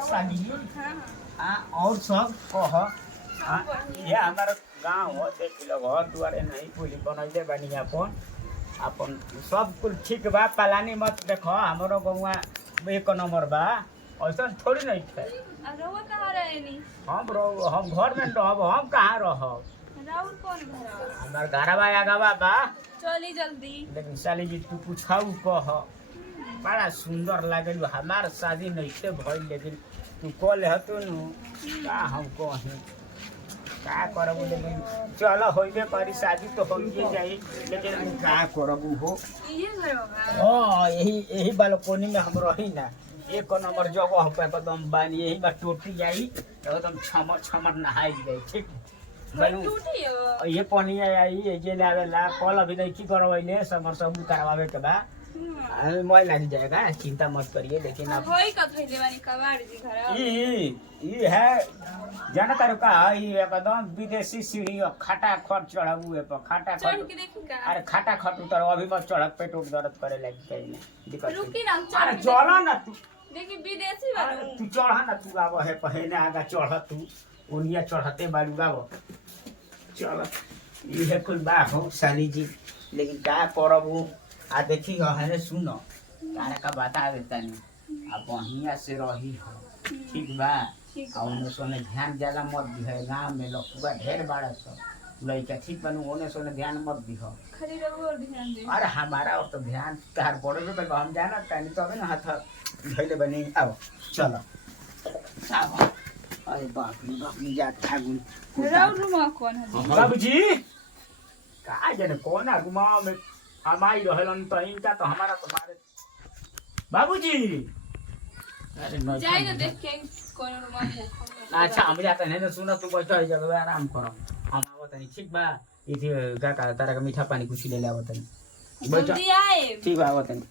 साली। हाँ हाँ और सब कह। हाँ, बढ़िया। ये हमारा गाँव हो, देख लो घर दुआरे नहीं कुल बनैले बनी अपन अपन सब कुल ठीक बा। पलानी मत देखो हमारो गौवा एक नंबर बा। ऐसा थोड़ी नहीं थे। रउआ कहाँ रहेनी? हम घर में रहब, हम कहाँ रहब। राउर कौन घर है? हमार घरवा आगवा बा। चली जल्दी। लेकिन साली जी तू पूछाऊ कह। बड़ा सुंदर लागल हमार शादी नहीं से भइल, लेकिन तू कल हतु नु का हम कहीं का करबू। लेकिन चल होइबे करी, शादी तो होइए जाई, लेकिन हम का करबू हो। ये घर होगा। हाँ यही बालकोनी में हम रही ना, एक नंबर जगह पे एकदम बानी। यही बा टोटी आई एकदम छमर छमर नहाई जाए। ठीक बनू टूटी हो। ये पानी आई ये जे लावेला कल अभी नहीं की करवाइले समर सब करवावे के बा। मैं लग जाएगा, चिंता मत करिए। लेकिन अब होई का खइले बानी कबाड़ जी घर। ई है जाना तारू का ई एकदम विदेशी सीढ़ी खाटा खट चढ़ाबू है पर खाटा चढ़ खट। के देखी का। अरे खाटा खट उतर अभी मत चढ़, पेट उठ दर्द करे लगी कहीं दिक्कत। रुकी ना चढ़ अरे के चढ़ ना तू। देखी विदेशी अरे बानू। तू चढ़ ना तू, आब है पहले आगा चढ़ तू। उनिया चढ़ते बाड़ू गाब चल। ये कुल बा हो साली जी, लेकिन का करबू। आ देखी है सुनो तारा का बता देता नहीं। अब बढ़िया से रही हो ठीक बा। ठीक और उन्हें सोने ध्यान ज्यादा मत दिह। गाँव में लफुआ ढेर बाड़ा सब लड़का ठीक बनू, उन्हें सोने ध्यान मत दिह। खरी रउआ और ध्यान दे। अरे हमारा और तो ध्यान तार पड़े पे हम जाना तानी तो ना हाथ धैले बनी। आओ चलो आओ। अरे बाप रे जा ठागुन राउर रूम कौन है? बाबूजी का जाने कौन है घुमाओ में हमारी रहलन तो इनका तो हमारा तो मारे बाबूजी। अरे नहीं जाई ना देख के कौन रूम हो। अच्छा हम जाते हैं ना, सुनो तू बैठो इस जगह आराम करो। हम आवत नहीं ठीक बा। इथे का तारा का मीठा पानी कुछ ले ले आवत नहीं। बैठो जल्दी आए। ठीक बा आवत नहीं।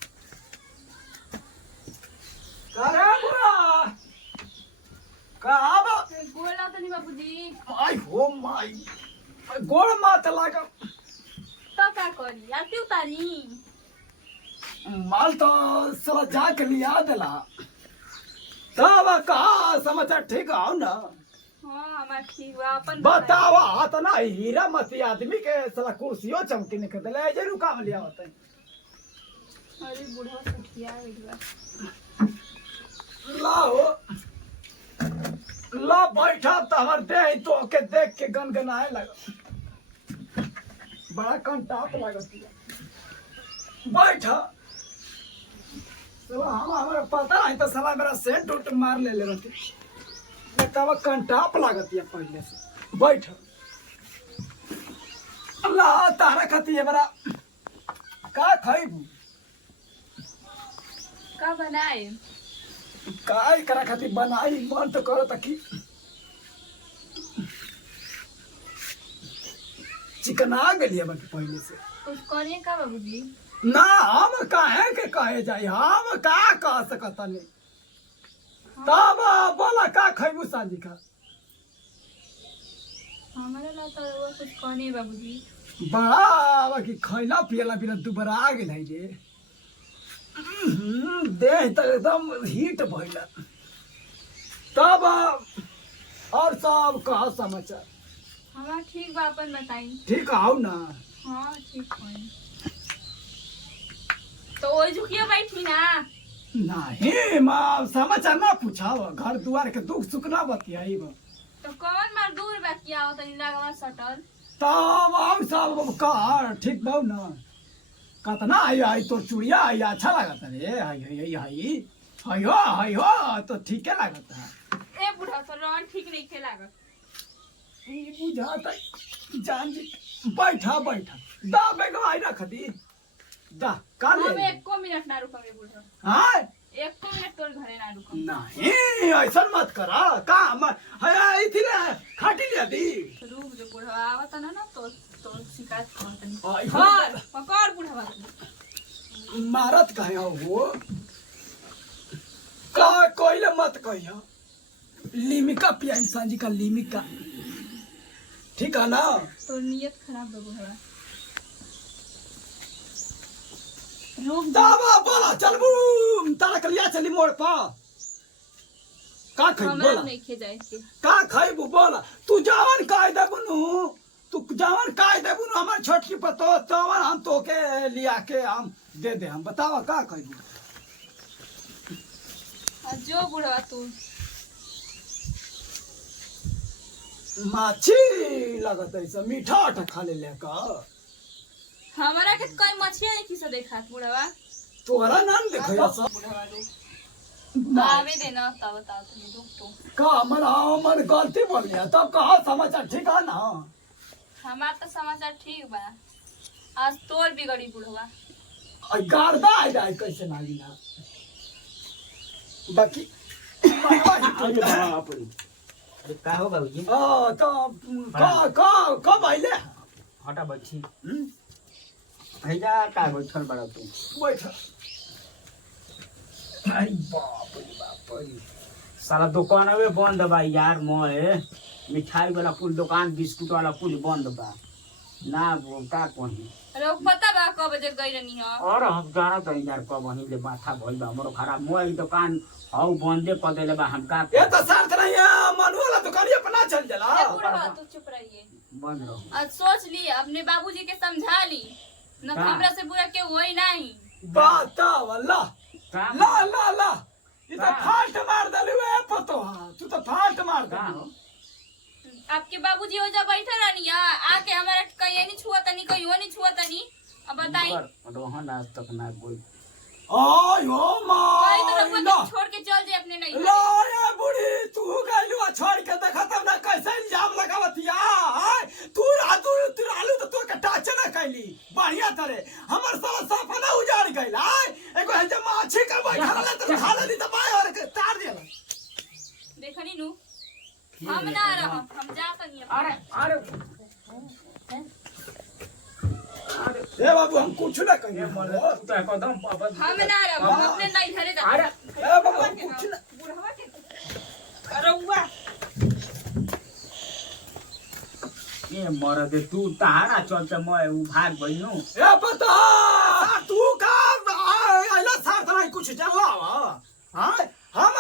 गोला तो नहीं बाबूजी। गोड़ मात लागा तो का करी आरती उतारी। माल तो साला जाके लिया दिला। तब कहा समाचार ठीक हो ना? हाँ हमार ठीक बा अपन बतावा हाथ ना हीरा मती आदमी के साला कुर्सियों चमकी निकल दिला जे रुका में लिया होता है। अरे बूढ़ा सखिया गइल लाओ ला बैठा तो हमार देह तो के देख के गनगनाए लगा। बड़ा कंटाप लागत बैठा। हमारा पता नहीं तो साला मेरा सेंट उट मार ले रहती। तब कंटाप लागत है पहले से। बैठ अल्लाह तारा खाती है मेरा का खाइबू का बनाए। काय करा खाती बनाई मन तो करो तकी चिकन आ गई है पहले से। कुछ करिए का बाबूजी। ना हम काहे के कहे जाई, हम का कह सकत नहीं। तब बोला का खैबू साजी का। हमारा ला तो वो कुछ करिए बाबूजी। बड़ा कि खैला पियला बिना दुबरा आ गेल है रे। देह तो एकदम हीट भइला। तब और सब कहा समाचार हमार ठीक बा अपन बताई। ठीक आओ ना? हाँ ठीक है। तो वो झुकिया बैठी ना। नहीं माँ समाचार ना पूछाव, घर दुआर के दुख सुख ना बतियाई। तो कौन मार दूर बाकी आओ तो लगवा सटल। तब हम सब कहा ठीक बहु ना। कतना आई आई तो चूड़िया आई अच्छा लागत रे। आई आई आई आई हो तो ठीक लागत है। ए बुढ़ा तो रन ठीक नहीं खे लागत। बुझाता जान जी। बैठा बैठा दा बेगवा आई रख दी दा का ले। हम एको मिनट ना रुकम रे बुढ़ा। हां एको मिनट तोर घरे ना रुकम। नहीं ऐसा मत करा का है आई थी रे खाटी ले दी। रुक जो बुढ़ा आवत ना तो शिकायत करत नहीं। आई हां पकड़ बुढ़ा। मारत कहे हो वो का कोइले मत कहियो। लिमिका पिया इंसान जी का लिमिका ठीक है ना। तो नियत खराब है बुढ़ा। रुक दावा बोला चल बू तारा कलिया चली मोड़ पा। का खाई हमरा बोला नहीं खे जाए के का खाइबू बोला तू जावन काय देबनु तू जावन काय देबनु हमर छोटकी पतो तवन हम तोके लिया के हम दे दे हम बतावा का खाइबू जो बुढ़वा तू माछी लगत है सब मीठा आटा खा ले का हमारा के कोई मछली नहीं किसे देखा बुढ़वा तोहरा नाम देखो सब बुढ़वा लोग आवे देना तब बता तुम रुक तो का मन गलती बोल गया तब कहा समाचार ठीक है ना हमार तो समाचार ठीक बा आज तोर बिगड़ी बुढ़वा गार्दा आ जाए कैसे ना लीना बाकी अरे का हो बाबूजी तो कब आइले हटा बच्ची भैया का बैठल बड़ा तू बैठ अरे बाप रे साला दुकान अबे बंद बा यार मोए मिठाई वाला कुल दुकान बिस्कुट वाला कुल बंद बा ना वो का कहीं अरे पता बा कब बजे गई रहनी हो और हम जाना तो यार कब वहीं ले माथा भइल बा हमरो खराब मोए दुकान हौ बंदे कर देले बा हम का ये तो साथ नहीं है मनु वाला दुकान ये अपना चल जला ए बुढ़वा तू चुप रहिए बंद रहो आज सोच ली अपने बाबूजी के समझा ली न तो का? हमरा से बुरा के वही नहीं बाता वाला का ला ला ला ये तो का? फाल्ट मार दलु है पतो तू तो फाल्ट मार का दलु आपके बाबूजी हो जा बैठे रहनी आके हमारा कहीं नहीं छुआ तनी कहीं नहीं छुआ तनी अब बताई रोहन आज तक ना बोल आयो कहीं तो माय रखो ला छोड़ के चल जाए अपने नहीं ला ये बुढ़ी तू गइलू छोड़ के देखा तब ना कैसे इल्जाम लगावतिया हाय तू आलू तो तू के टाच ना कैली बढ़िया तरे हमर साला सपना उजाड़ गइल हाय एगो है जे माछी का बैठा ले तो खा ले तो बाय और के तार दिया देखनी नु हम ना रह हम जा तनी अरे ए बाबू हम कुछ ना कहिए तो एकदम हम ना रह हम अपने नहीं घरे जा अरे ए बाबू हम कुछ ना बुढ़वा के अरे हुआ ये मरद तू तारा चलते मैं उ भाग गइनु ए पता तू का आइला साथ नहीं कुछ चला हां हम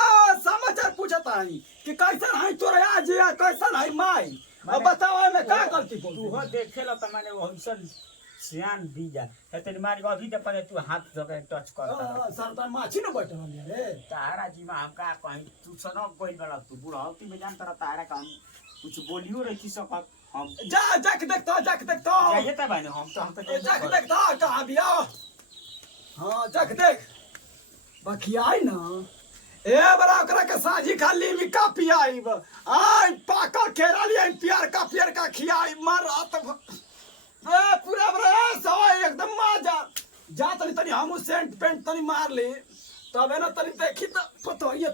समाचार पूछता है कि कैसन है तोरा आज या कैसन है माई अब बताओ मैं का गलती तू बोल हो देखेला त माने वहसन सियान दीजा तेरे मार के अभी तक पहले तू हाथ जगह टच कर सरदार माछी न बैठल रे तारा जी में हम का कहीं तू सनो कोई गलत तू बुढ़ावती में जान तारा तारा का हम कुछ बोलियो रही सकत हम जाके देखता जाइए त भाई हम तो जाके देखता कहां बिया हां जाके देख बाकी आई ना ए बड़ा ओकरा के साजी खाली में का पियाई आई पाकल केरा लिया प्यार का खियाई मार रात ए पूरा बड़ा सवाई एकदम माजा जा तनी हम सेंट पेंट तनी मार ले तबे ना तनी देखी त पतो ये